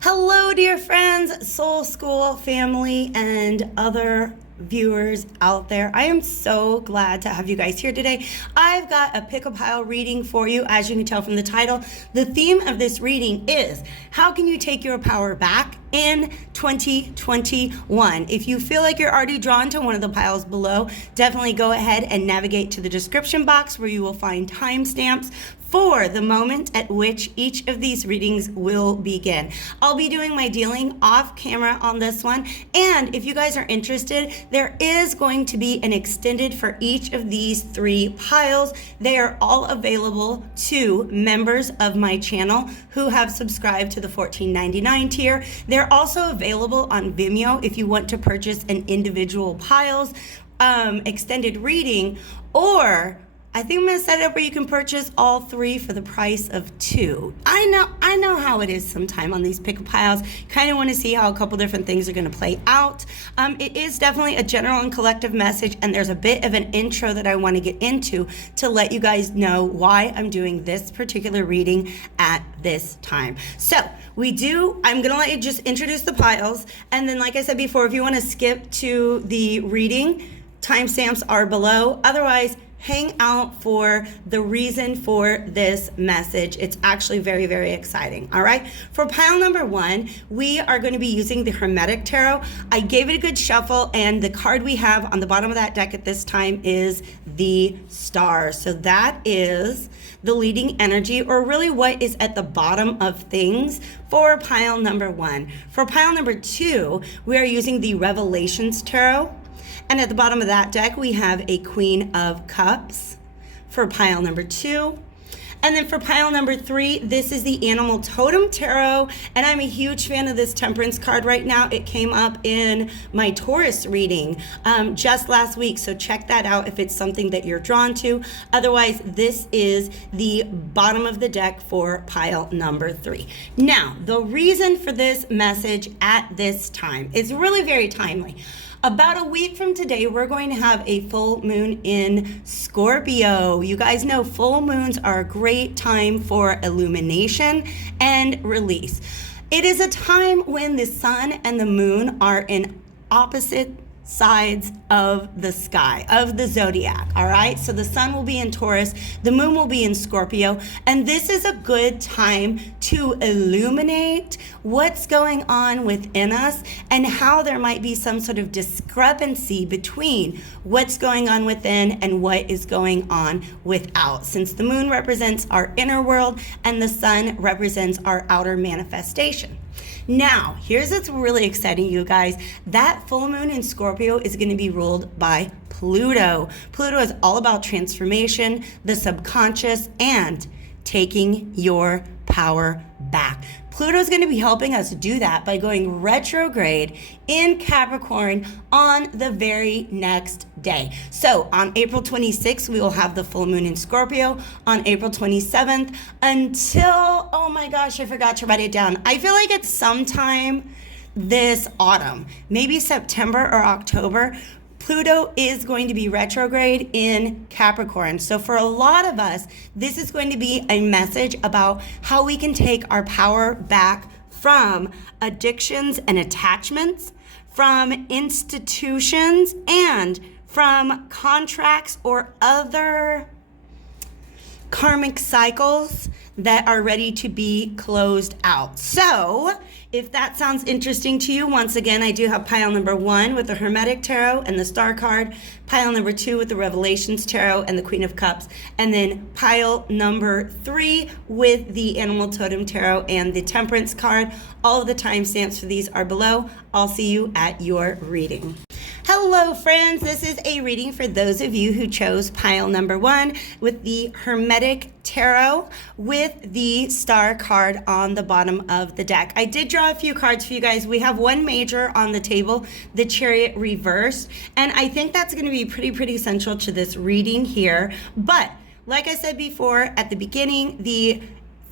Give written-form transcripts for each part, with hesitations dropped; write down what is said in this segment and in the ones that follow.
Hello, dear friends, Soul School family, and other viewers out there. I am so glad to have you guys here today. I've got a pick-a-pile reading for you. As you can tell from the title, the theme of this reading is how can you take your power back in 2021? If you feel like you're already drawn to one of the piles below, definitely go ahead and navigate to the description box where you will find timestamps for the moment at which each of these readings will begin. I'll be doing my dealing off camera on this one, and if you guys are interested, there is going to be an extended for each of these three piles. They are all available to members of my channel who have subscribed to the $14.99 tier. They're also available on Vimeo if you want to purchase an individual piles extended reading, or I think I'm going to set it up where you can purchase all three for the price of two. I know how it is sometime on these pick-a-piles. Kind of want to see how a couple different things are going to play out. It is definitely a general and collective message, and there's a bit of an intro that I want to get into to let you guys know why I'm doing this particular reading at this time. So I'm going to let you just introduce the piles, and then like I said before, if you want to skip to the reading, timestamps are below. Otherwise, hang out for the reason for this message. It's actually very, very exciting. All right. For pile number one, we are going to be using the Hermetic Tarot. I gave it a good shuffle, and the card we have on the bottom of that deck at this time is the Star. So that is the leading energy, or really what is at the bottom of things for pile number one. For pile number two, we are using the Revelations Tarot. And at the bottom of that deck, we have a Queen of Cups for pile number two. And then for pile number three, this is the Animal Totem Tarot. And I'm a huge fan of this Temperance card right now. It came up in my Taurus reading just last week. So check that out if it's something that you're drawn to. Otherwise, this is the bottom of the deck for pile number three. Now, the reason for this message at this time is really very timely. About a week from today, we're going to have a full moon in Scorpio. You guys know full moons are a great time for illumination and release. It is a time when the sun and the moon are in opposite sides of the sky, of the zodiac, all right? So the sun will be in Taurus, the moon will be in Scorpio, and this is a good time to illuminate what's going on within us and how there might be some sort of discrepancy between what's going on within and what is going on without, since the moon represents our inner world and the sun represents our outer manifestation. Now, here's what's really exciting, you guys. That full moon in Scorpio is going to be ruled by Pluto. Pluto is all about transformation, the subconscious, and taking your power back. Pluto is going to be helping us do that by going retrograde in Capricorn on the very next day. So on April 26th, we will have the full moon in Scorpio on April 27th until, oh my gosh, I forgot to write it down. I feel like it's sometime this autumn, maybe September or October. Pluto is going to be retrograde in Capricorn. So for a lot of us, this is going to be a message about how we can take our power back from addictions and attachments, from institutions, and from contracts or other karmic cycles that are ready to be closed out. So if that sounds interesting to you, once again, I do have pile number one with the Hermetic Tarot and the Star card, pile number two with the Revelations Tarot and the Queen of Cups, and then pile number three with the Animal Totem Tarot and the Temperance card. All of the timestamps for these are below. I'll see you at your reading. Hello friends, this is a reading for those of you who chose pile number one with the Hermetic Tarot with the Star card on the bottom of the deck. I did draw a few cards for you guys. We have one major on the table, the Chariot reversed, and I think that's going to be pretty essential to this reading here. But like I said before at the beginning, the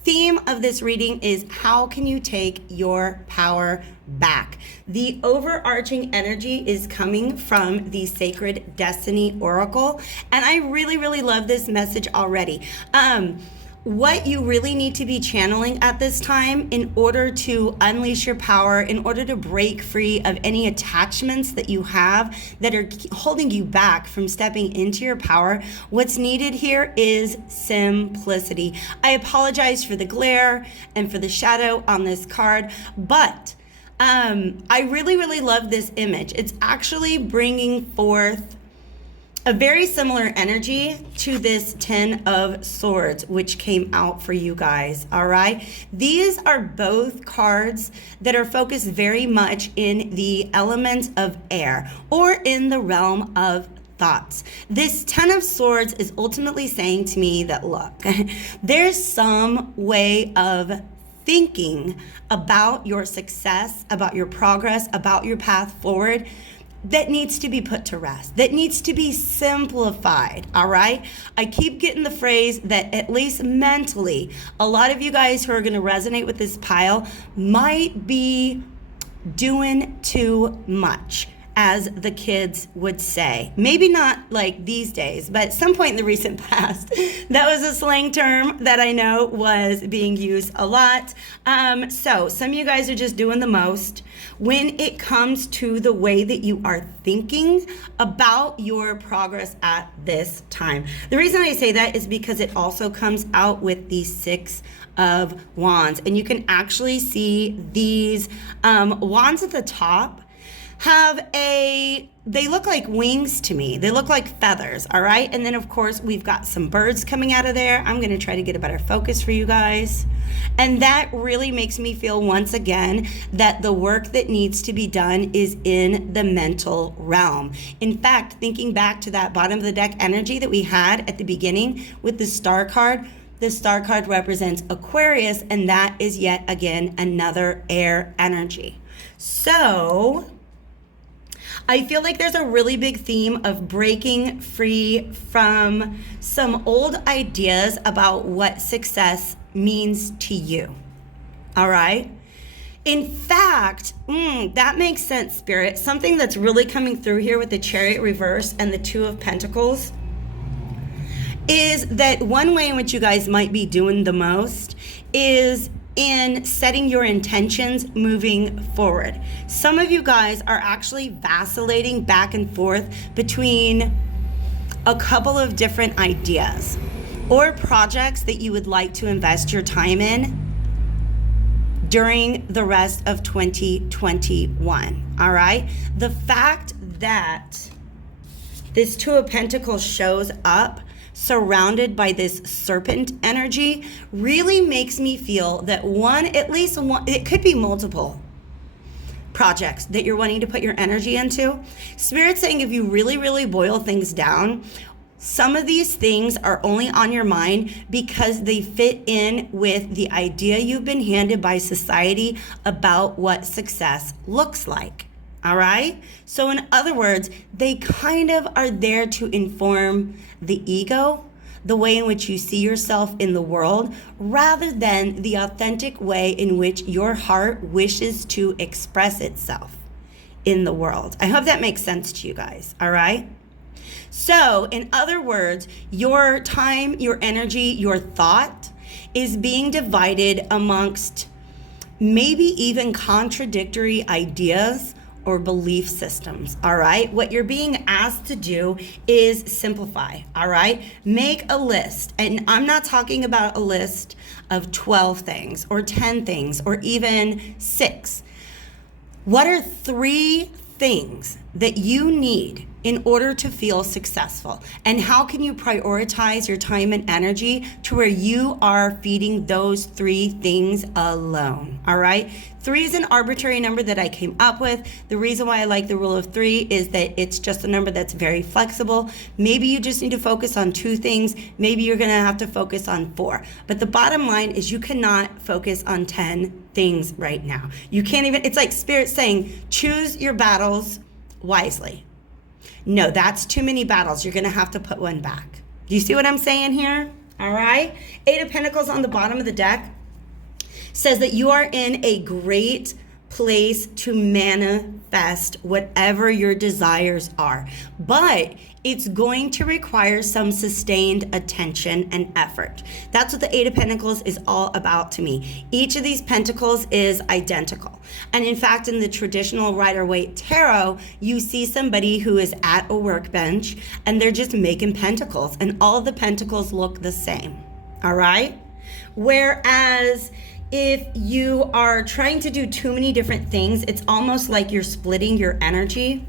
theme of this reading is how can you take your power back? The overarching energy is coming from the Sacred Destiny Oracle, and I really love this message already. what you really need to be channeling at this time in order to unleash your power, in order to break free of any attachments that you have that are holding you back from stepping into your power, what's needed here is simplicity. I apologize for the glare and for the shadow on this card, but I really, really love this image. It's actually bringing forth a very similar energy to this 10 of Swords, which came out for you guys, all right? These are both cards that are focused very much in the element of air or in the realm of thoughts. This 10 of Swords is ultimately saying to me that, look, there's some way of thinking about your success, about your progress, about your path forward that needs to be put to rest, that needs to be simplified, all right? I keep getting the phrase that at least mentally, a lot of you guys who are gonna resonate with this pile might be doing too much, as the kids would say. Maybe not like these days, but at some point in the recent past, that was a slang term that I know was being used a lot. So some of you guys are just doing the most when it comes to the way that you are thinking about your progress at this time. The reason I say that is because it also comes out with the 6 of Wands, and you can actually see these wands at the top they look like wings to me. They look like feathers, all right? And then of course we've got some birds coming out of there. I'm gonna try to get a better focus for you guys. And that really makes me feel once again that the work that needs to be done is in the mental realm. In fact, thinking back to that bottom of the deck energy that we had at the beginning with the star card, the star card represents Aquarius, and that is yet again another air energy. So I feel like there's a really big theme of breaking free from some old ideas about what success means to you. All right? In fact, that makes sense, Spirit. Something that's really coming through here with the Chariot reverse and the 2 of Pentacles is that one way in which you guys might be doing the most is in setting your intentions moving forward. Some of you guys are actually vacillating back and forth between a couple of different ideas or projects that you would like to invest your time in during the rest of 2021, all right? The fact that this 2 of Pentacles shows up surrounded by this serpent energy really makes me feel that at least one, it could be multiple projects that you're wanting to put your energy into. Spirit's saying if you really, really boil things down, some of these things are only on your mind because they fit in with the idea you've been handed by society about what success looks like. All right? So in other words, they kind of are there to inform the ego, the way in which you see yourself in the world, rather than the authentic way in which your heart wishes to express itself in the world. I hope that makes sense to you guys, all right? So in other words, your time, your energy, your thought is being divided amongst maybe even contradictory ideas or belief systems, all right? What you're being asked to do is simplify, all right? Make a list, and I'm not talking about a list of 12 things or 10 things or even 6. What are 3 things that you need in order to feel successful? And how can you prioritize your time and energy to where you are feeding those 3 things alone, all right? 3 is an arbitrary number that I came up with. The reason why I like the rule of 3 is that it's just a number that's very flexible. Maybe you just need to focus on 2 things. Maybe you're gonna have to focus on 4. But the bottom line is you cannot focus on 10 things right now. You can't even, it's like Spirit saying, choose your battles wisely. No, that's too many battles. You're gonna have to put one back. Do you see what I'm saying here? All right. 8 of Pentacles on the bottom of the deck says that you are in a great place to manifest whatever your desires are. But it's going to require some sustained attention and effort. That's what the Eight of Pentacles is all about to me. Each of these pentacles is identical. And in fact, in the traditional Rider-Waite Tarot, you see somebody who is at a workbench and they're just making pentacles, and all the pentacles look the same, all right? Whereas if you are trying to do too many different things, it's almost like you're splitting your energy.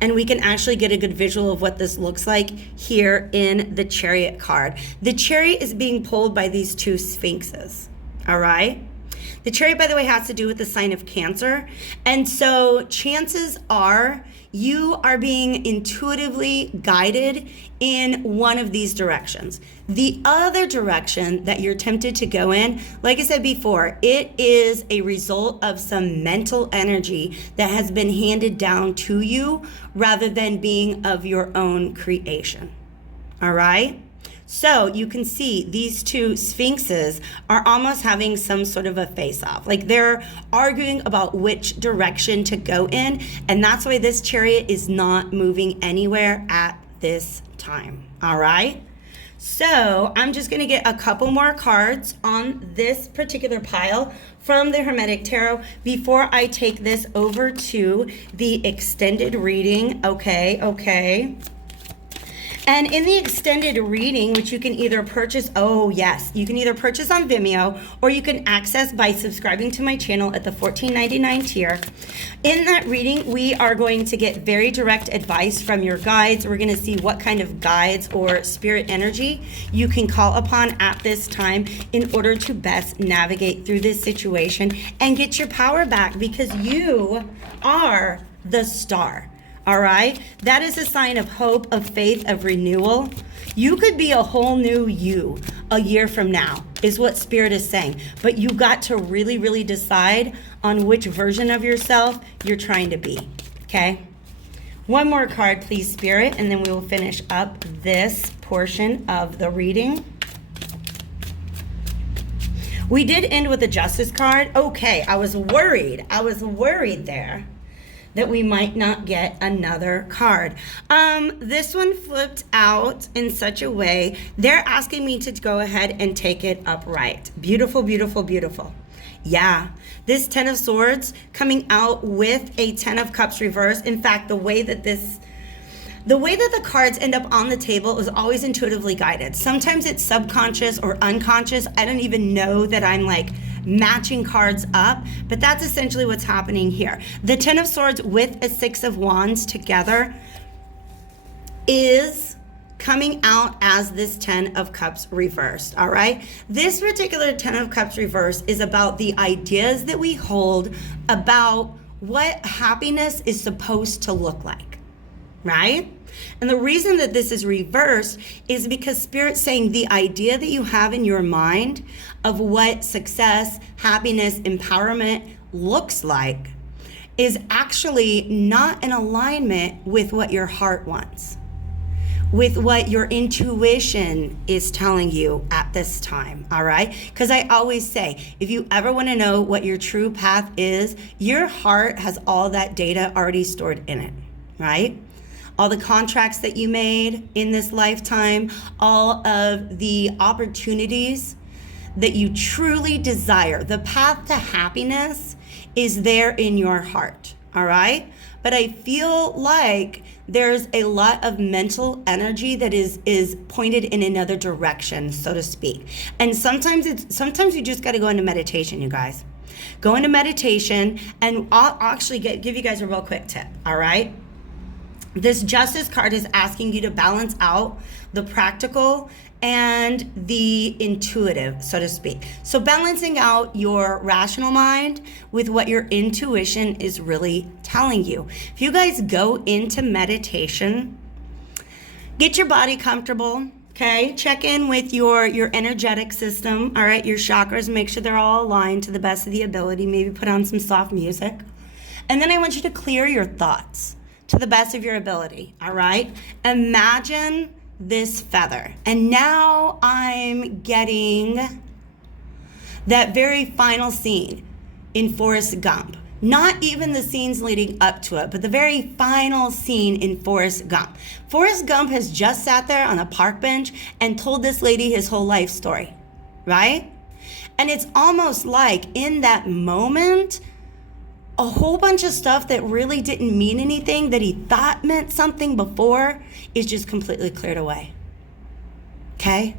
And we can actually get a good visual of what this looks like here in the Chariot card. The Chariot is being pulled by these two Sphinxes, all right? The Chariot, by the way, has to do with the sign of Cancer. And so chances are you are being intuitively guided in one of these directions. The other direction that you're tempted to go in, like I said before, it is a result of some mental energy that has been handed down to you rather than being of your own creation. All right? So you can see these two Sphinxes are almost having some sort of a face-off. Like they're arguing about which direction to go in. And that's why this Chariot is not moving anywhere at this time. All right. So I'm just going to get a couple more cards on this particular pile from the Hermetic Tarot before I take this over to the extended reading. Okay. And in the extended reading, which you can either purchase, you can either purchase on Vimeo or you can access by subscribing to my channel at the $14.99 tier. In that reading, we are going to get very direct advice from your guides. We're going to see what kind of guides or spirit energy you can call upon at this time in order to best navigate through this situation and get your power back, because you are the star. All right, that is a sign of hope, of faith, of renewal. You could be a whole new you a year from now, is what Spirit is saying. But you got to really, really decide on which version of yourself you're trying to be, okay? One more card, please, Spirit, and then we will finish up this portion of the reading. We did end with the Justice card. Okay, I was worried there that we might not get another card. This one flipped out in such a way, they're asking me to go ahead and take it upright. Beautiful, beautiful, beautiful. Yeah, this Ten of Swords coming out with a Ten of Cups reverse. In fact, the way that the cards end up on the table is always intuitively guided. Sometimes it's subconscious or unconscious. I don't even know that I'm like matching cards up, but that's essentially what's happening here. The Ten of Swords with a Six of Wands together is coming out as this Ten of Cups reversed, all right? This particular Ten of Cups reversed is about the ideas that we hold about what happiness is supposed to look like, right? And the reason that this is reversed is because Spirit's saying the idea that you have in your mind of what success, happiness, empowerment looks like is actually not in alignment with what your heart wants, with what your intuition is telling you at this time, all right? Because I always say, if you ever want to know what your true path is, your heart has all that data already stored in it, right? All the contracts that you made in this lifetime, all of the opportunities that you truly desire. The path to happiness is there in your heart, all right? But I feel like there's a lot of mental energy that is pointed in another direction, so to speak. And sometimes you just got to go into meditation, you guys. Go into meditation, and I'll actually give you guys a real quick tip, all right? This Justice card is asking you to balance out the practical and the intuitive, so to speak. So balancing out your rational mind with what your intuition is really telling you. If you guys go into meditation, get your body comfortable, okay? Check in with your energetic system, all right? Your chakras, make sure they're all aligned to the best of the ability. Maybe put on some soft music. And then I want you to clear your thoughts to the best of your ability, all right? Imagine this feather. And now I'm getting that very final scene. in Forrest Gump. Not even the scenes leading up to it, but the very final scene in Forrest Gump. Forrest Gump has just sat there on a park bench and told this lady his whole life story, right? And it's almost like in that moment, a whole bunch of stuff that really didn't mean anything, that he thought meant something before, is just completely cleared away. Okay?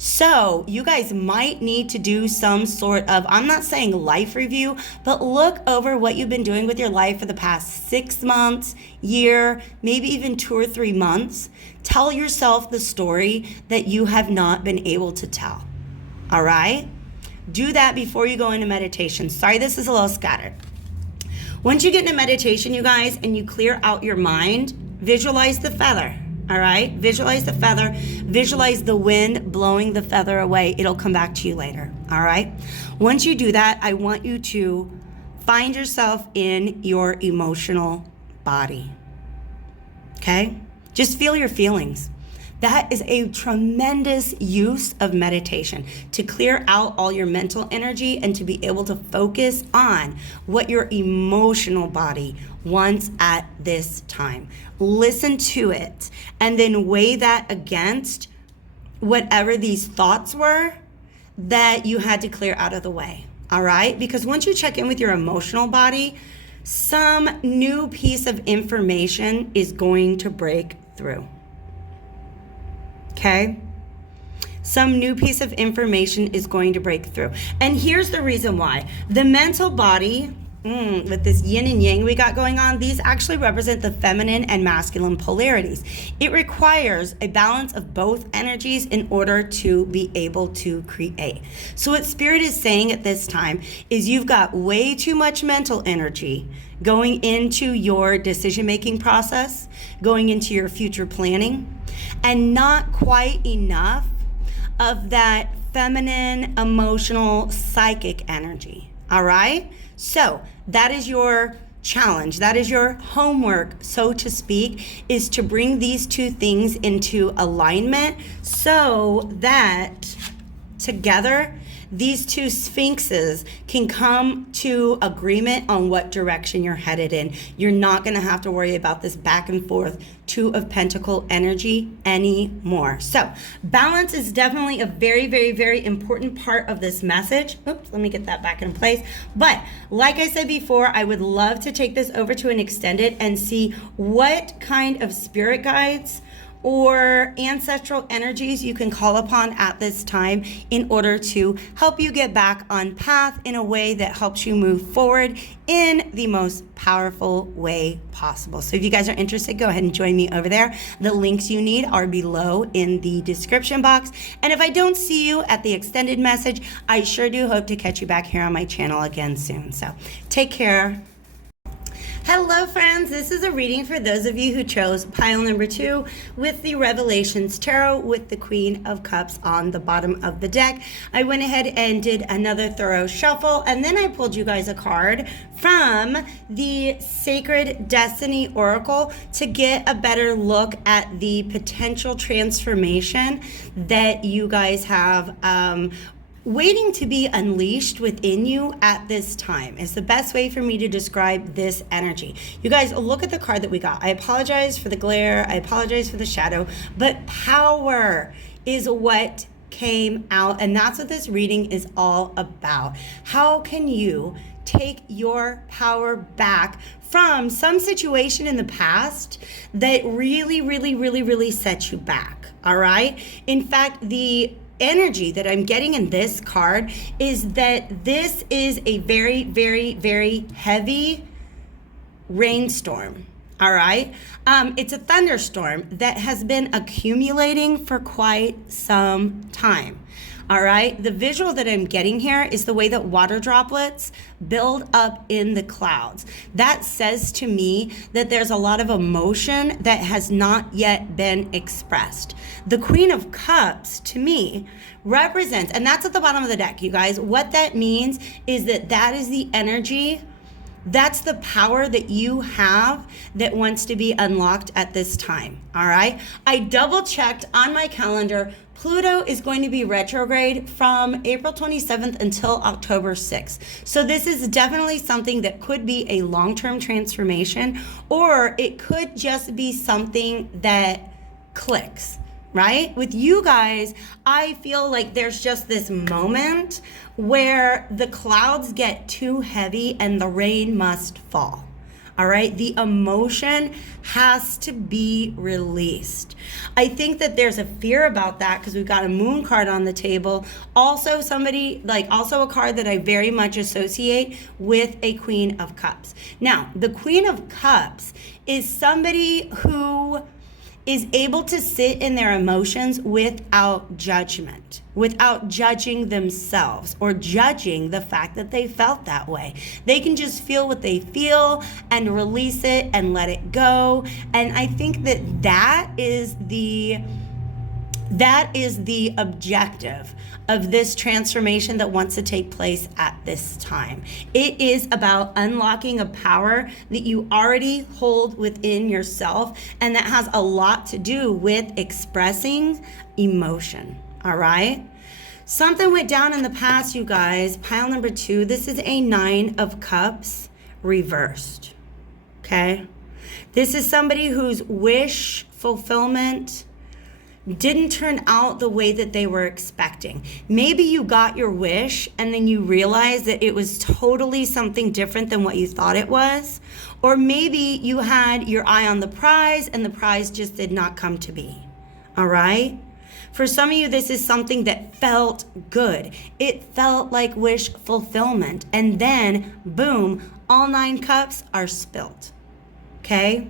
So you guys might need to do some sort of, I'm not saying life review, but look over what you've been doing with your life for the past 6 months, year, maybe even 2 or 3 months. Tell yourself the story that you have not been able to tell. All right? Do that before you go into meditation. Sorry, this is a little scattered. Once you get into meditation, you guys, and you clear out your mind, visualize the feather. All right, visualize the feather, visualize the wind blowing the feather away. It'll come back to you later. All right. Once you do that, I want you to find yourself in your emotional body. Okay. Just feel your feelings. That is a tremendous use of meditation, to clear out all your mental energy and to be able to focus on what your emotional body wants at this time. Listen to it and then weigh that against whatever these thoughts were that you had to clear out of the way. All right? Because once you check in with your emotional body, some new piece of information is going to break through. Okay? Some new piece of information is going to break through. And here's the reason why. The mental body, with this yin and yang we got going on, these actually represent the feminine and masculine polarities. It requires a balance of both energies in order to be able to create. So what Spirit is saying at this time is you've got way too much mental energy going into your decision-making process, going into your future planning, and not quite enough of that feminine, emotional, psychic energy. All right? So that is your challenge. That is your homework, so to speak, is to bring these two things into alignment so that together these two sphinxes can come to agreement on what direction you're headed in. You're not going to have to worry about this back and forth Two of Pentacle energy anymore. So balance is definitely a very, very, very important part of this message. Oops, let me get that back in place. But like I said before, I would love to take this over to an extended and see what kind of spirit guides or ancestral energies you can call upon at this time in order to help you get back on path in a way that helps you move forward in the most powerful way possible. So if you guys are interested, go ahead and join me over there. The links you need are below in the description box. And if I don't see you at the extended message, I sure do hope to catch you back here on my channel again soon. So take care. Hello friends, this is a reading for those of you who chose pile number 2 with the Revelations Tarot with the Queen of Cups on the bottom of the deck. I went ahead and did another thorough shuffle, and then I pulled you guys a card from the Sacred Destiny Oracle to get a better look at the potential transformation that you guys have waiting to be unleashed within you at this time is the best way for me to describe this energy. You guys, look at the card that we got. I apologize for the glare. I apologize for the shadow, but power is what came out, and that's what this reading is all about. How can you take your power back from some situation in the past that really set you back? All right. In fact, the energy that I'm getting in this card is that this is a very heavy rainstorm. All right. It's a thunderstorm that has been accumulating for quite some time. All right. The visual that I'm getting here is the way that water droplets build up in the clouds. That says to me that there's a lot of emotion that has not yet been expressed. The Queen of Cups, to me, represents, and that's at the bottom of the deck, you guys. What that means is that that is the energy That's the power that you have that wants to be unlocked at this time, all right? I double checked on my calendar. Pluto is going to be retrograde from April 27th until October 6th. So this is definitely something that could be a long-term transformation, or it could just be something that clicks, right? With you guys, I feel like there's just this moment where the clouds get too heavy and the rain must fall. All right, the emotion has to be released. I think that there's a fear about that because we've got a moon card on the table. Also also a card that I very much associate with a Queen of Cups. Now, the Queen of Cups is somebody who is able to sit in their emotions without judgment, without judging themselves or judging the fact that they felt that way. They can just feel what they feel and release it and let it go. And I think that that is the objective of this transformation that wants to take place at this time. It is about unlocking a power that you already hold within yourself, and that has a lot to do with expressing emotion, all right? Something went down in the past, you guys. Pile number 2, this is a 9 of Cups reversed, okay? This is somebody whose wish fulfillment didn't turn out the way that they were expecting. Maybe you got your wish and then you realized that it was totally something different than what you thought it was. Or maybe you had your eye on the prize and the prize just did not come to be. All right? For some of you, this is something that felt good. It felt like wish fulfillment. And then, boom, all 9 cups are spilt. Okay?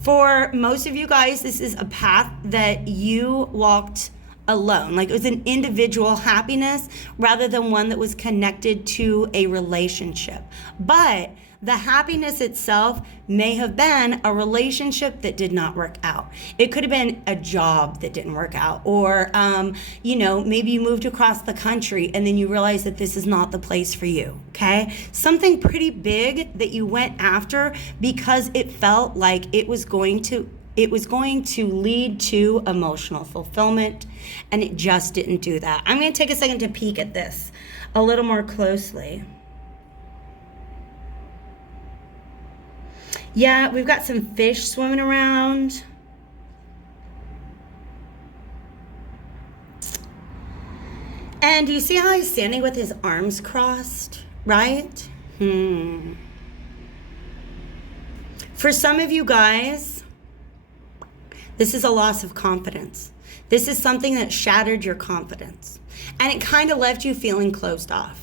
For most of you guys, this is a path that you walked alone. Like it was an individual happiness rather than one that was connected to a relationship. But the happiness itself may have been a relationship that did not work out. It could have been a job that didn't work out, or maybe you moved across the country and then you realize that this is not the place for you. Okay, something pretty big that you went after because it felt like it was going to lead to emotional fulfillment, and it just didn't do that. I'm going to take a second to peek at this a little more closely. Yeah, we've got some fish swimming around. And do you see how he's standing with his arms crossed, right? For some of you guys, this is a loss of confidence. This is something that shattered your confidence. And it kind of left you feeling closed off.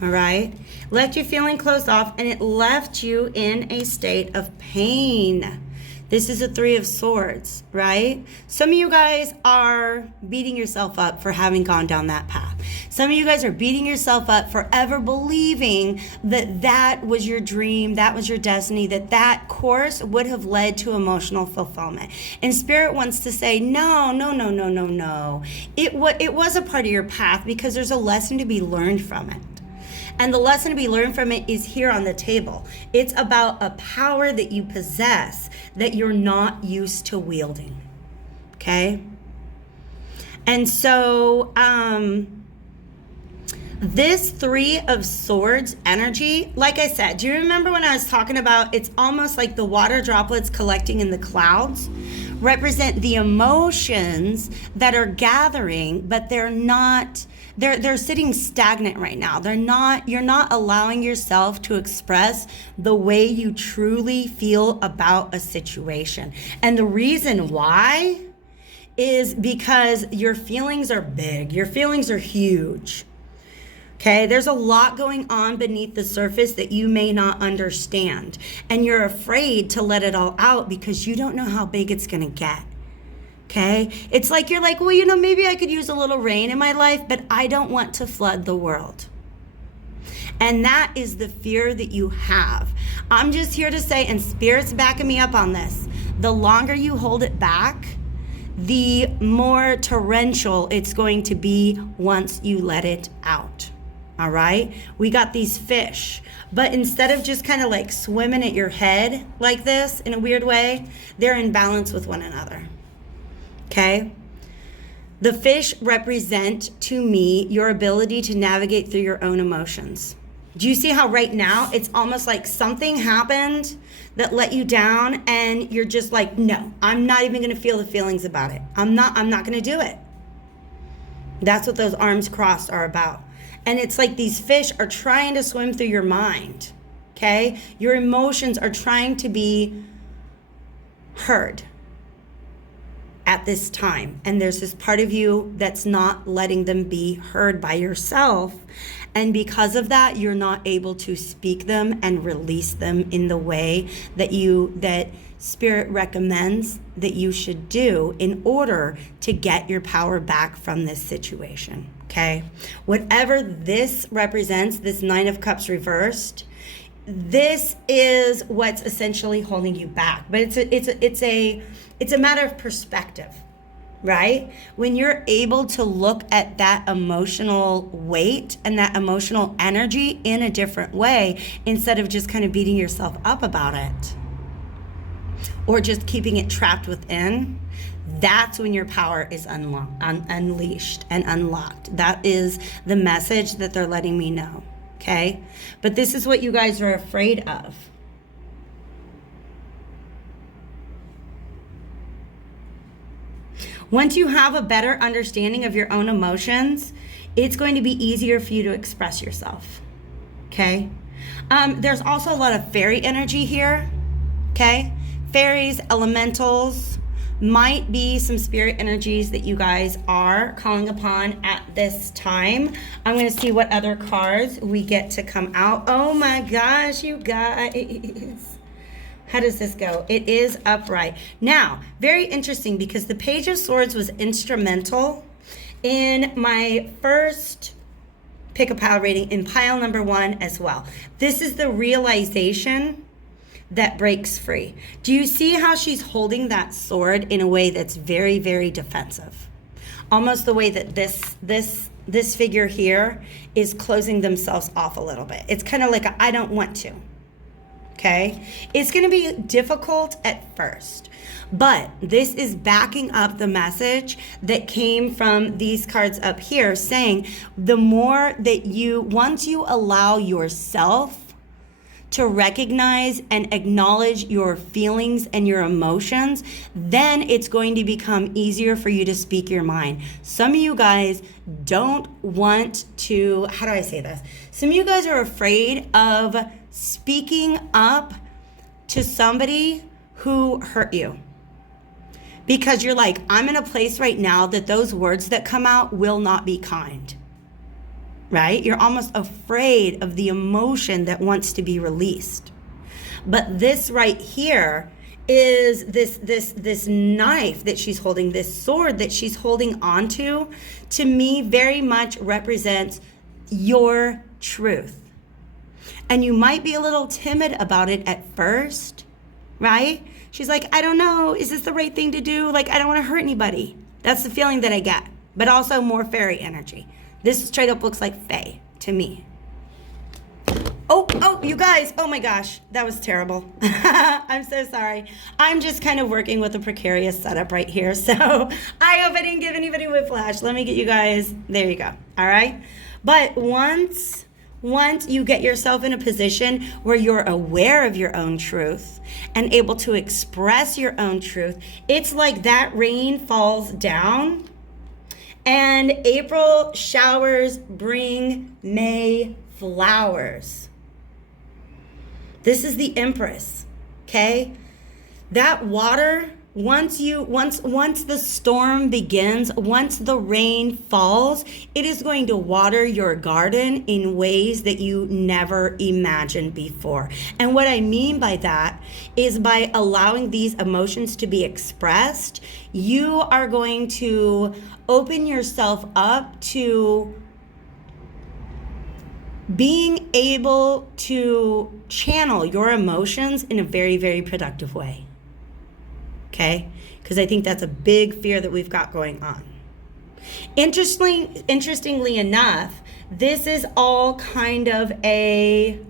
All right? Left you feeling closed off, and it left you in a state of pain. This is a 3 of Swords, right? Some of you guys are beating yourself up for having gone down that path. Some of you guys are beating yourself up for ever believing that that was your dream, that was your destiny, that course would have led to emotional fulfillment. And Spirit wants to say, no. It was a part of your path because there's a lesson to be learned from it. And the lesson to be learned from it is here on the table. It's about a power that you possess that you're not used to wielding. Okay? And so, this 3 of Swords energy, like I said, do you remember when I was talking about it's almost like the water droplets collecting in the clouds represent the emotions that are gathering, but they're not, they're sitting stagnant right now. You're not allowing yourself to express the way you truly feel about a situation. And the reason why is because your feelings are big. Your feelings are huge. Okay, there's a lot going on beneath the surface that you may not understand. And you're afraid to let it all out because you don't know how big it's going to get. Okay, it's like you're like, well, maybe I could use a little rain in my life, but I don't want to flood the world. And that is the fear that you have. I'm just here to say, and Spirit's backing me up on this, the longer you hold it back, the more torrential it's going to be once you let it out. All right, we got these fish, but instead of just kind of like swimming at your head like this in a weird way, they're in balance with one another. Okay, the fish represent to me your ability to navigate through your own emotions. Do you see how right now it's almost like something happened that let you down and you're just like, no, I'm not even going to feel the feelings about it. I'm not going to do it. That's what those arms crossed are about. And it's like these fish are trying to swim through your mind, okay? Your emotions are trying to be heard at this time. And there's this part of you that's not letting them be heard by yourself. And because of that, you're not able to speak them and release them in the way that Spirit recommends that you should do in order to get your power back from this situation. Okay, whatever this represents, this Nine of Cups reversed, this is what's essentially holding you back. But it's a matter of perspective, right? When you're able to look at that emotional weight and that emotional energy in a different way, instead of just kind of beating yourself up about it or just keeping it trapped within, that's when your power is unleashed and unlocked. That is the message that they're letting me know, okay? But this is what you guys are afraid of. Once you have a better understanding of your own emotions, it's going to be easier for you to express yourself, okay? There's also a lot of fairy energy here, okay? Fairies, elementals, might be some spirit energies that you guys are calling upon at this time. I'm going to see what other cards we get to come out. Oh my gosh, you guys. How does this go? It is upright. Now, very interesting because the Page of Swords was instrumental in my first pick-a-pile reading in pile number 1 as well. This is the realization that breaks free. Do you see how she's holding that sword in a way that's very, very defensive? Almost the way that this figure here is closing themselves off a little bit. It's kind of like I don't want to. Okay? It's going to be difficult at first, but this is backing up the message that came from these cards up here saying the more that once you allow yourself to recognize and acknowledge your feelings and your emotions, then it's going to become easier for you to speak your mind. Some of you guys don't want to, how do I say this? Some of you guys are afraid of speaking up to somebody who hurt you. Because you're like, I'm in a place right now that those words that come out will not be kind. Right? You're almost afraid of the emotion that wants to be released. But this right here is this knife that she's holding, this sword that she's holding onto, to me very much represents your truth. And you might be a little timid about it at first, right? She's like, I don't know, is this the right thing to do? Like, I don't want to hurt anybody. That's the feeling that I get. But also more fairy energy. This straight up looks like fae to me. Oh, you guys. Oh my gosh. That was terrible. I'm so sorry. I'm just kind of working with a precarious setup right here. So I hope I didn't give anybody whiplash. Let me get you guys. There you go. All right. But once you get yourself in a position where you're aware of your own truth and able to express your own truth, it's like that rain falls down. And April showers bring May flowers. This is the Empress, okay? That water, once the storm begins, once the rain falls, it is going to water your garden in ways that you never imagined before. And what I mean by that is by allowing these emotions to be expressed, you are going to open yourself up to being able to channel your emotions in a very, very productive way. Okay? Because I think that's a big fear that we've got going on. Interestingly enough, this is all kind of a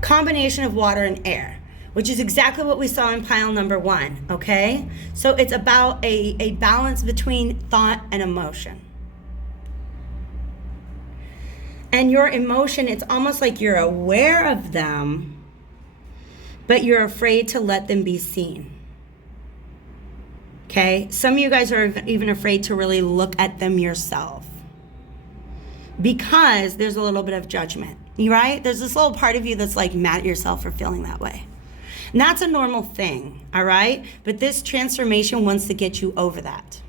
combination of water and air, which is exactly what we saw in pile number 1, okay? So it's about a balance between thought and emotion. And your emotion, it's almost like you're aware of them, but you're afraid to let them be seen. Okay? Some of you guys are even afraid to really look at them yourself because there's a little bit of judgment, right? There's this little part of you that's like mad at yourself for feeling that way. And that's a normal thing, all right? But this transformation wants to get you over that.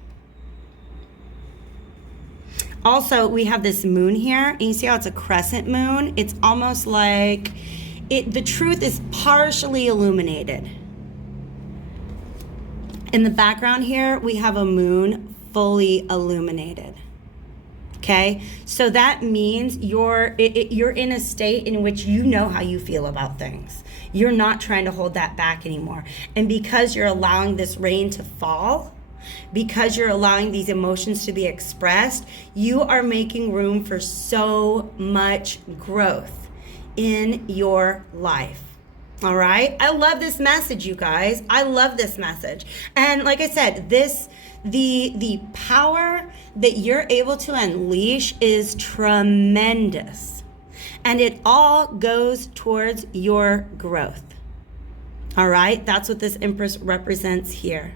Also, we have this moon here, and you see how it's a crescent moon? It's almost like the truth is partially illuminated. In the background here, we have a moon fully illuminated. Okay, so that means you're in a state in which you know how you feel about things. You're not trying to hold that back anymore. And because you're allowing this rain to fall, because you're allowing these emotions to be expressed, you are making room for so much growth in your life. All right, I love this message, you guys. I love this message. And like I said, the power that you're able to unleash is tremendous. And it all goes towards your growth. All right, that's what this Empress represents here.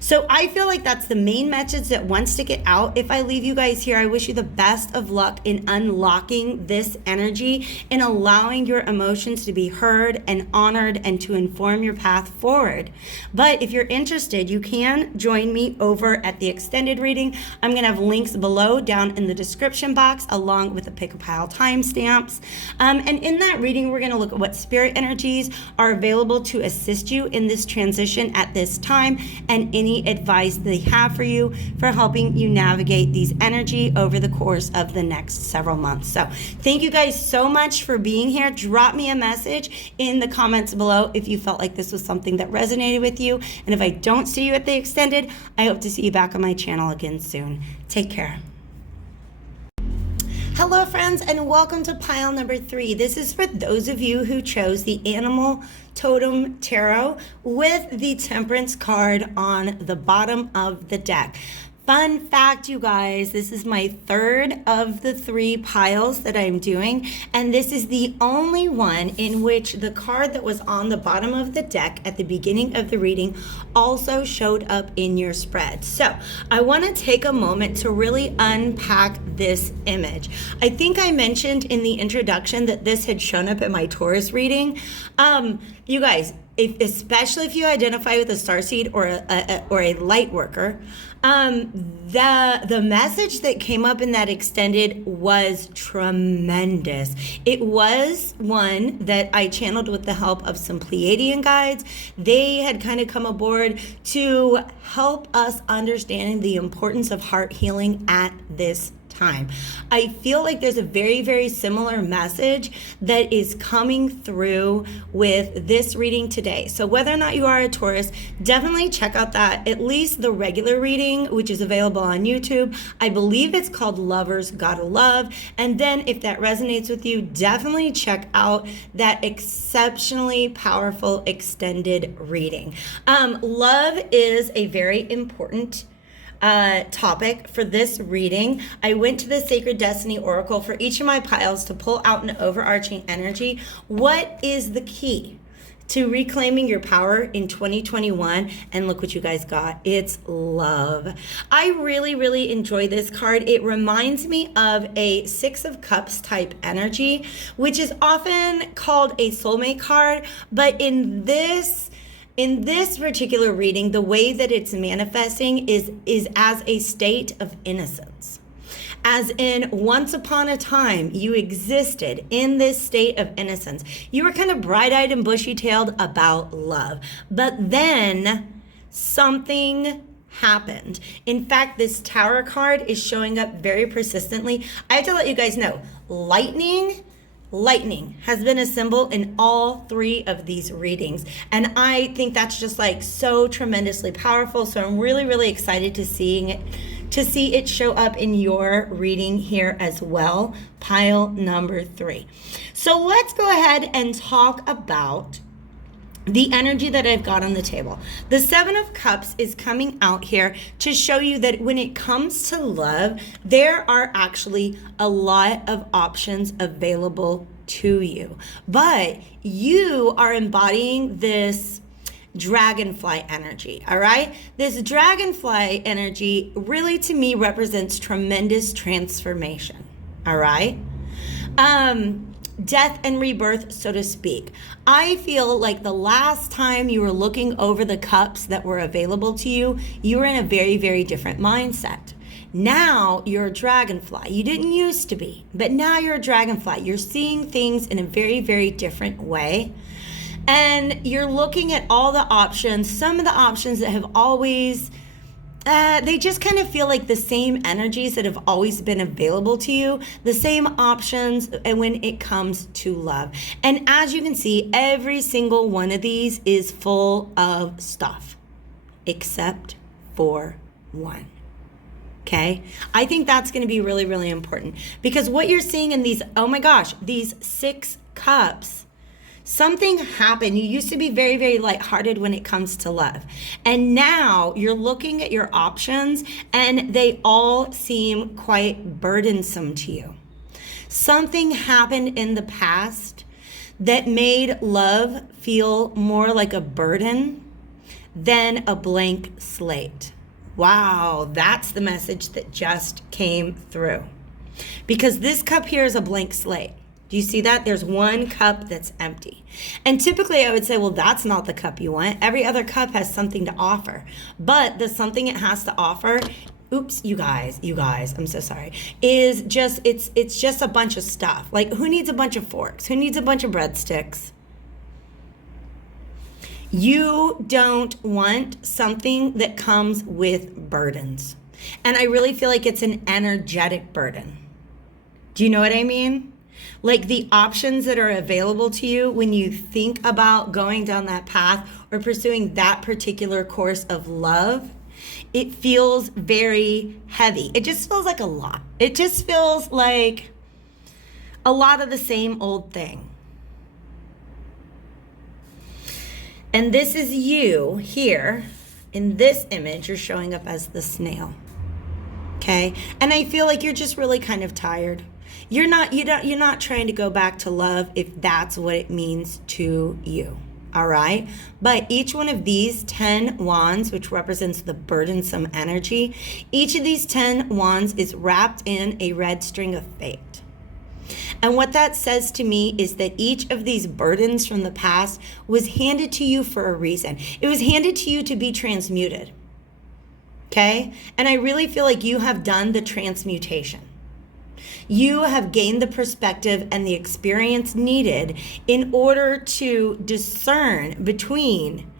So I feel like that's the main message that wants to get out. If I leave you guys here, I wish you the best of luck in unlocking this energy and allowing your emotions to be heard and honored and to inform your path forward. But if you're interested, you can join me over at the extended reading. I'm going to have links below down in the description box along with the pick a pile timestamps. And in that reading, we're going to look at what spirit energies are available to assist you in this transition at this time and any advice they have for you for helping you navigate these energy over the course of the next several months. So thank you guys so much for being here. Drop me a message in the comments below if you felt like this was something that resonated with you. And if I don't see you at the extended, I hope to see you back on my channel again soon. Take care. Hello friends, and welcome to pile number 3. This is for those of you who chose the Animal Totem Tarot with the Temperance card on the bottom of the deck. Fun fact, you guys, this is my third of the 3 piles that I'm doing, and this is the only one in which the card that was on the bottom of the deck at the beginning of the reading also showed up in your spread. So I want to take a moment to really unpack this image. I think I mentioned in the introduction that this had shown up in my Taurus reading. You guys, especially if you identify with a starseed or a light worker, the message that came up in that extended was tremendous. It was one that I channeled with the help of some Pleiadian guides. They had kind of come aboard to help us understand the importance of heart healing at this time. I feel like there's a very, very similar message that is coming through with this reading today. So whether or not you are a Taurus, definitely check out that, at least the regular reading, which is available on YouTube. I believe it's called Lovers Gotta Love. And then if that resonates with you, definitely check out that exceptionally powerful extended reading. Love is a very important topic for this reading. I went to the Sacred Destiny Oracle for each of my piles to pull out an overarching energy. What is the key to reclaiming your power in 2021? And look what you guys got. It's love. I really, really enjoy this card. It reminds me of a 6 of Cups type energy, which is often called a soulmate card. But in this particular reading, the way that it's manifesting is as a state of innocence. As in, once upon a time, you existed in this state of innocence. You were kind of bright-eyed and bushy-tailed about love. But then something happened. In fact, this Tower card is showing up very persistently. I have to let you guys know, lightning lightning has been a symbol in all three of these readings. And I think that's just like so tremendously powerful. So I'm really, really excited to see it show up in your reading here as well. Pile number 3. So let's go ahead and talk about the energy that I've got on the table. The 7 of Cups is coming out here to show you that when it comes to love, there are actually a lot of options available to you. But you are embodying this dragonfly energy, all right? This dragonfly energy really to me represents tremendous transformation, all right? Death and rebirth, so to speak. I feel like the last time you were looking over the cups that were available to you, you were in a very, very different mindset. Now you're a dragonfly. You didn't used to be, but now you're a dragonfly. You're seeing things in a very, very different way. And you're looking at all the options, some of the options that have always, they just kind of feel like the same energies that have always been available to you, the same options when it comes to love. And as you can see, every single one of these is full of stuff, except for one. Okay? I think that's going to be really, really important because what you're seeing in these, oh my gosh, these 6 cups, something happened. You used to be very, very lighthearted when it comes to love. And now you're looking at your options and they all seem quite burdensome to you. Something happened in the past that made love feel more like a burden than a blank slate. Wow, that's the message that just came through. Because this cup here is a blank slate. Do you see that? There's one cup that's empty. And typically I would say, well, that's not the cup you want. Every other cup has something to offer. But the something it has to offer, oops, you guys, I'm so sorry, is just, it's just a bunch of stuff. Like, who needs a bunch of forks? Who needs a bunch of breadsticks? You don't want something that comes with burdens. And I really feel like it's an energetic burden. Do you know what I mean? Like the options that are available to you when you think about going down that path or pursuing that particular course of love, it feels very heavy. It just feels like a lot. It just feels like a lot of the same old thing. And this is you here in this image. You're showing up as the snail. Okay? And I feel like you're just really kind of tired. You're not trying to go back to love if that's what it means to you. All right? But each one of these 10 wands, which represents the burdensome energy, each of these 10 wands is wrapped in a red string of fate. And what that says to me is that each of these burdens from the past was handed to you for a reason. It was handed to you to be transmuted. Okay? And I really feel like you have done the transmutation. You have gained the perspective and the experience needed in order to discern between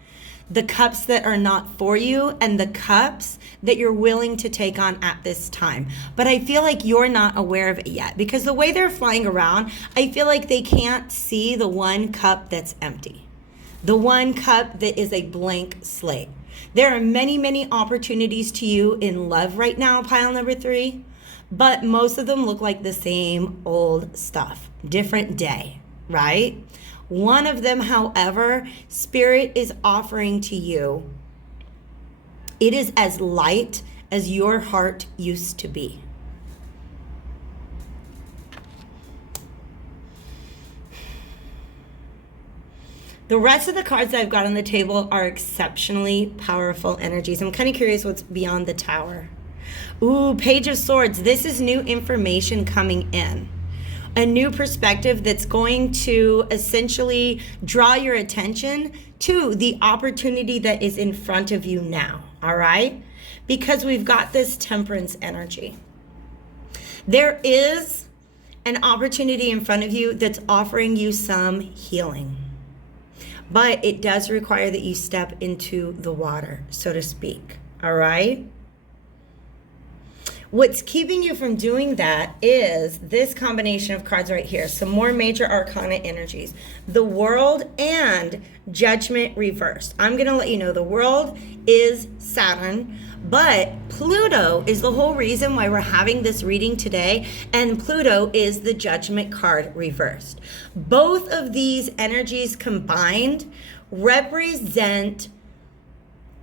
the cups that are not for you and the cups that you're willing to take on at this time. But I feel like you're not aware of it yet because the way they're flying around, I feel like they can't see the one cup that's empty. The one cup that is a blank slate. There are many, many opportunities to you in love right now, pile number 3, but most of them look like the same old stuff. Different day, right? One of them, however, Spirit is offering to you, it is as light as your heart used to be. The rest of the cards that I've got on the table are exceptionally powerful energies. I'm kind of curious what's beyond the Tower. Ooh, Page of Swords. This is new information coming in. A new perspective that's going to essentially draw your attention to the opportunity that is in front of you now, all right? Because we've got this Temperance energy. There is an opportunity in front of you that's offering you some healing. But it does require that you step into the water, so to speak, all right? What's keeping you from doing that is this combination of cards right here. Some more major arcana energies. The World and Judgment reversed. I'm going to let you know the World is Saturn, but Pluto is the whole reason why we're having this reading today, and Pluto is the Judgment card reversed. Both of these energies combined represent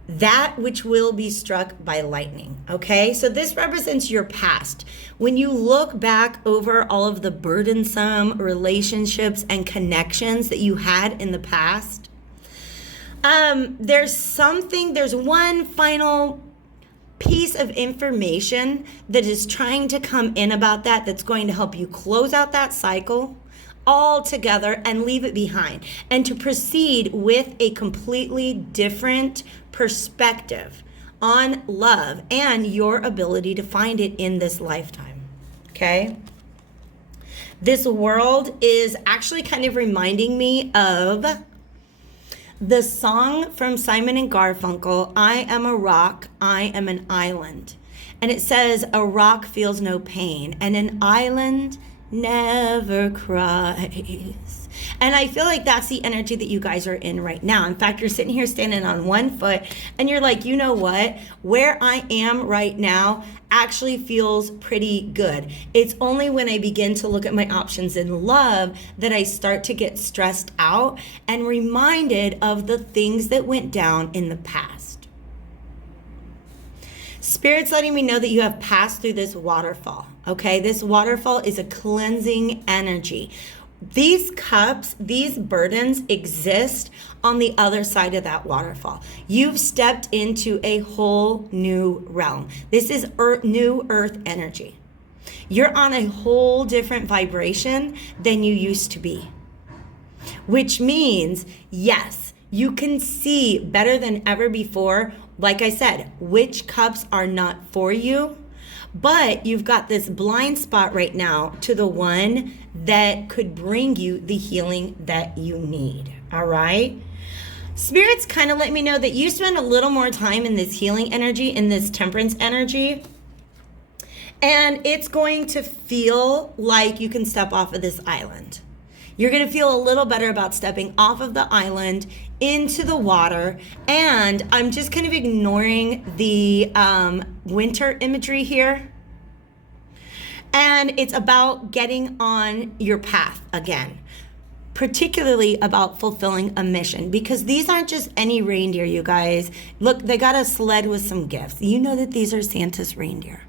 that which will be struck by lightning, okay? So this represents your past. When you look back over all of the burdensome relationships and connections that you had in the past, there's one final piece of information that is trying to come in about that, that's going to help you close out that cycle all together and leave it behind, and to proceed with a completely different perspective on love and your ability to find it in this lifetime, okay? This World is actually kind of reminding me of the song from Simon and Garfunkel, I Am a Rock, I Am an Island. And it says, a rock feels no pain, and an island never cries. And I feel like that's the energy that you guys are in right now. In fact, you're sitting here standing on one foot and you're like, you know what? Where I am right now actually feels pretty good. It's only when I begin to look at my options in love that I start to get stressed out and reminded of the things that went down in the past. Spirit's letting me know that you have passed through this waterfall, okay? This waterfall is a cleansing energy. These cups, these burdens exist on the other side of that waterfall. You've stepped into a whole new realm. This is new earth energy. You're on a whole different vibration than you used to be, which means, yes, you can see better than ever before, like I said, which cups are not for you. But you've got this blind spot right now to the one that could bring you the healing that you need, all right? Spirit's kind of let me know that you spend a little more time in this healing energy, in this temperance energy, and it's going to feel like you can step off of this island. You're going to feel a little better about stepping off of the island into the water. And I'm just kind of ignoring the winter imagery here. And it's about getting on your path again, particularly about fulfilling a mission, because these aren't just any reindeer, you guys. Look, they got a sled with some gifts. You know that these are Santa's reindeer.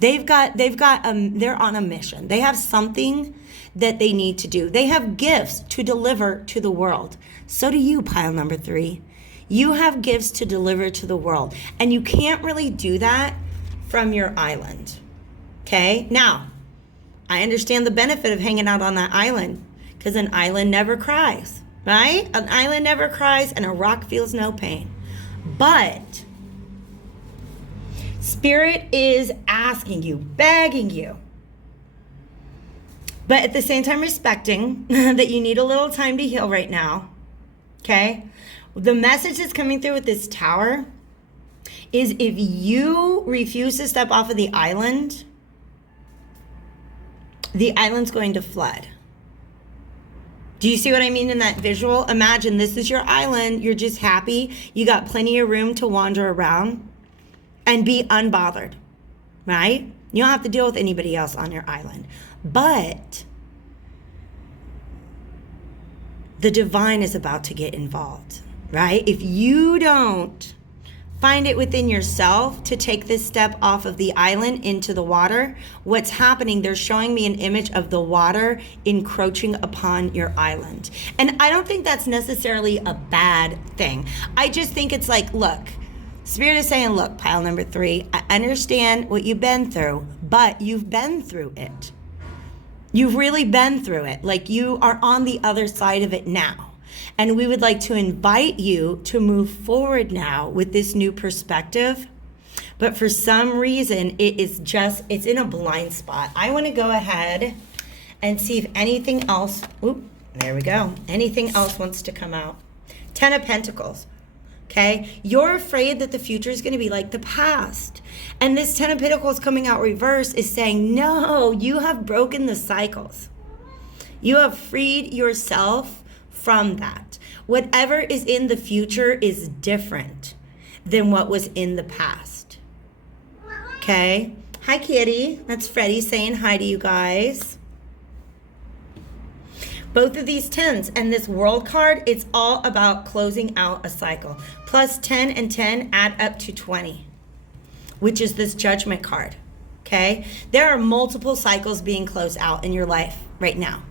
They're on a mission. They have something that they need to do. They have gifts to deliver to the world. So do you, pile number 3. You have gifts to deliver to the world, and you can't really do that from your island. Okay? Now, I understand the benefit of hanging out on that island, because an island never cries, right? An island never cries, and a rock feels no pain. But Spirit is asking you, begging you, but at the same time respecting that you need a little time to heal right now, okay? The message that's coming through with this Tower is if you refuse to step off of the island's going to flood. Do you see what I mean in that visual? Imagine this is your island. You're just happy. You got plenty of room to wander around and be unbothered, right? You don't have to deal with anybody else on your island. But the divine is about to get involved, right? If you don't find it within yourself to take this step off of the island into the water, what's happening, they're showing me an image of the water encroaching upon your island. And I don't think that's necessarily a bad thing. I just think it's like, look, Spirit is saying, look, pile number 3, I understand what you've been through, but you've been through it. You've really been through it. Like, you are on the other side of it now. And we would like to invite you to move forward now with this new perspective. But for some reason, it's in a blind spot. I want to go ahead and see if anything else, there we go. Anything else wants to come out. 10 of Pentacles. Okay? You're afraid that the future is going to be like the past. And this Ten of Pentacles coming out reverse is saying, no, you have broken the cycles. You have freed yourself from that. Whatever is in the future is different than what was in the past. Okay? Hi, Kitty. That's Freddie saying hi to you guys. Both of these 10s and this World card, it's all about closing out a cycle. Plus 10 and 10 add up to 20, which is this Judgment card, okay? There are multiple cycles being closed out in your life right now.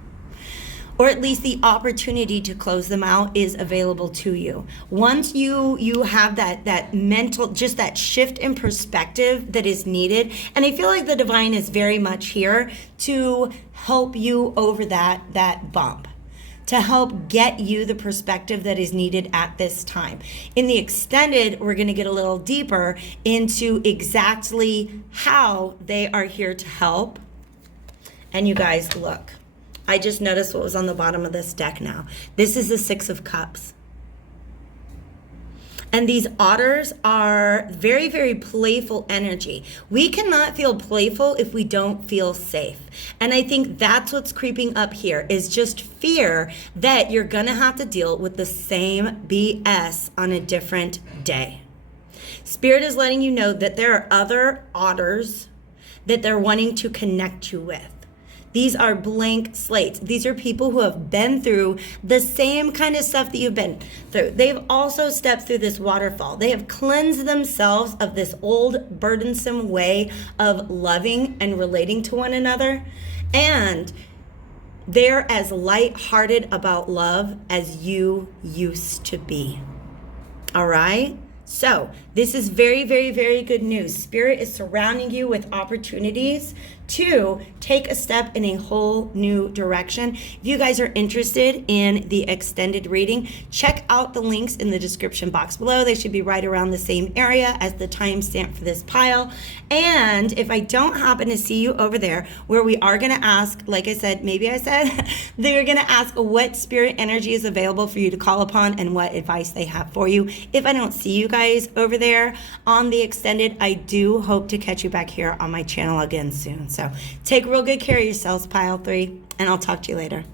Or at least the opportunity to close them out is available to you. Once you have that mental, just that shift in perspective that is needed, and I feel like the divine is very much here to help you over that bump, to help get you the perspective that is needed at this time. In the extended, we're gonna get a little deeper into exactly how they are here to help. And you guys, look. I just noticed what was on the bottom of this deck now. This is the Six of Cups. And these otters are very, very playful energy. We cannot feel playful if we don't feel safe. And I think that's what's creeping up here is just fear that you're gonna have to deal with the same BS on a different day. Spirit is letting you know that there are other otters that they're wanting to connect you with. These are blank slates. These are people who have been through the same kind of stuff that you've been through. They've also stepped through this waterfall. They have cleansed themselves of this old burdensome way of loving and relating to one another. And they're as lighthearted about love as you used to be. All right? So this is very, very, very good news. Spirit is surrounding you with opportunities to take a step in a whole new direction. If you guys are interested in the extended reading, check out the links in the description box below. They should be right around the same area as the timestamp for this pile. And if I don't happen to see you over there, where we are going to ask, like I said, maybe I said, they're going to ask what spirit energy is available for you to call upon and what advice they have for you. If I don't see you guys over there on the extended, I do hope to catch you back here on my channel again soon. So take real good care of yourselves, pile 3, and I'll talk to you later.